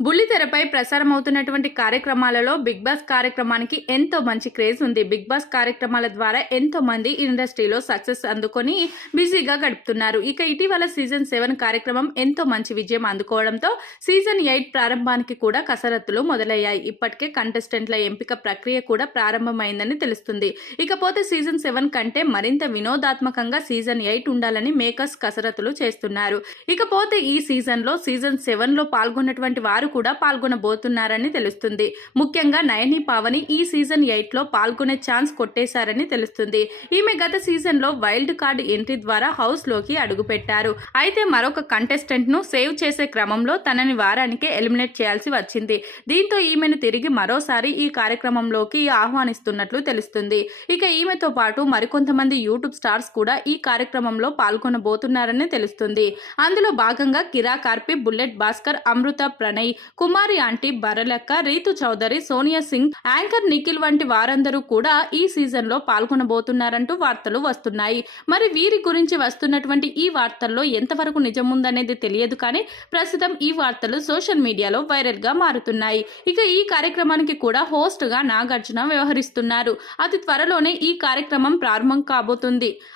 బుల్లితెరపై ప్రసారమవుతున్నటువంటి కార్యక్రమాలలో big boss కార్యక్రమానికి ఎంతో మంచి క్రేజ్ ఉంది. బిగ్ బాస్ కార్యక్రమాల ద్వారా ఎంతో మంది ఇండస్ట్రీలో సక్సెస్ అందుకొని బిజీగా గడుపుతున్నారు. ఇక ఇటీవల సీజన్ 7 కార్యక్రమం ఎంతో మంచి విజయం అందుకోవడంతో సీజన్ 8 ప్రారంభానికి కూడా కసరత్తులు మొదలయ్యాయి. ఇప్పటికే కంటెస్టెంట్ల ఎంపిక ప్రక్రియ కూడా ప్రారంభమైందని తెలుస్తుంది. ఇకపోతే సీజన్ 7 కంటే మరింత వినోదాత్మకంగా సీజన్ 8 ఉండాలని మేకర్స్ కసరత్తులు చేస్తున్నారు. ఇకపోతే ఈ సీజన్లో సీజన్ 7లో పాల్గొన్నటువంటి వారు కూడా పాల్గొనబోతున్నారని తెలుస్తుంది. ముఖ్యంగా నయని పావని ఈ సీజన్ 8లో పాల్గొనే ఛాన్స్ కొట్టేశారని తెలుస్తుంది. ఈమె గత సీజన్లో వైల్డ్ కార్డ్ ఎంట్రీ ద్వారా హౌస్ లోకి అడుగుపెట్టారు. అయితే మరొక కంటెస్టెంట్ ను సేవ్ చేసే క్రమంలో తనని వారానికే ఎలిమినేట్ చేయాల్సి వచ్చింది. దీంతో ఈమెను తిరిగి మరోసారి ఈ కార్యక్రమంలోకి ఆహ్వానిస్తున్నట్లు తెలుస్తుంది. ఇక ఈమెతో పాటు మరికొంతమంది యూట్యూబ్ స్టార్స్ కూడా ఈ కార్యక్రమంలో పాల్గొనబోతున్నారని తెలుస్తుంది. అందులో భాగంగా కిరా కార్పి, బుల్లెట్ భాస్కర్, అమృత ప్రణయ్, కుమారి ఆంటీ, బరలక్క, రీతు చౌదరి, సోనియా సింగ్, యాంకర్ నిఖిల్ వంటి వారందరూ కూడా ఈ సీజన్ లో పాల్గొనబోతున్నారంటూ వార్తలు వస్తున్నాయి. మరి వీరి గురించి వస్తున్నటువంటి ఈ వార్తల్లో ఎంతవరకు నిజముందనేది తెలియదు, కానీ ప్రస్తుతం ఈ వార్తలు సోషల్ మీడియాలో వైరల్ గా మారుతున్నాయి. ఇక ఈ కార్యక్రమానికి కూడా హోస్ట్ గా నాగార్జున వ్యవహరిస్తున్నారు. అతి త్వరలోనే ఈ కార్యక్రమం ప్రారంభం కాబోతుంది.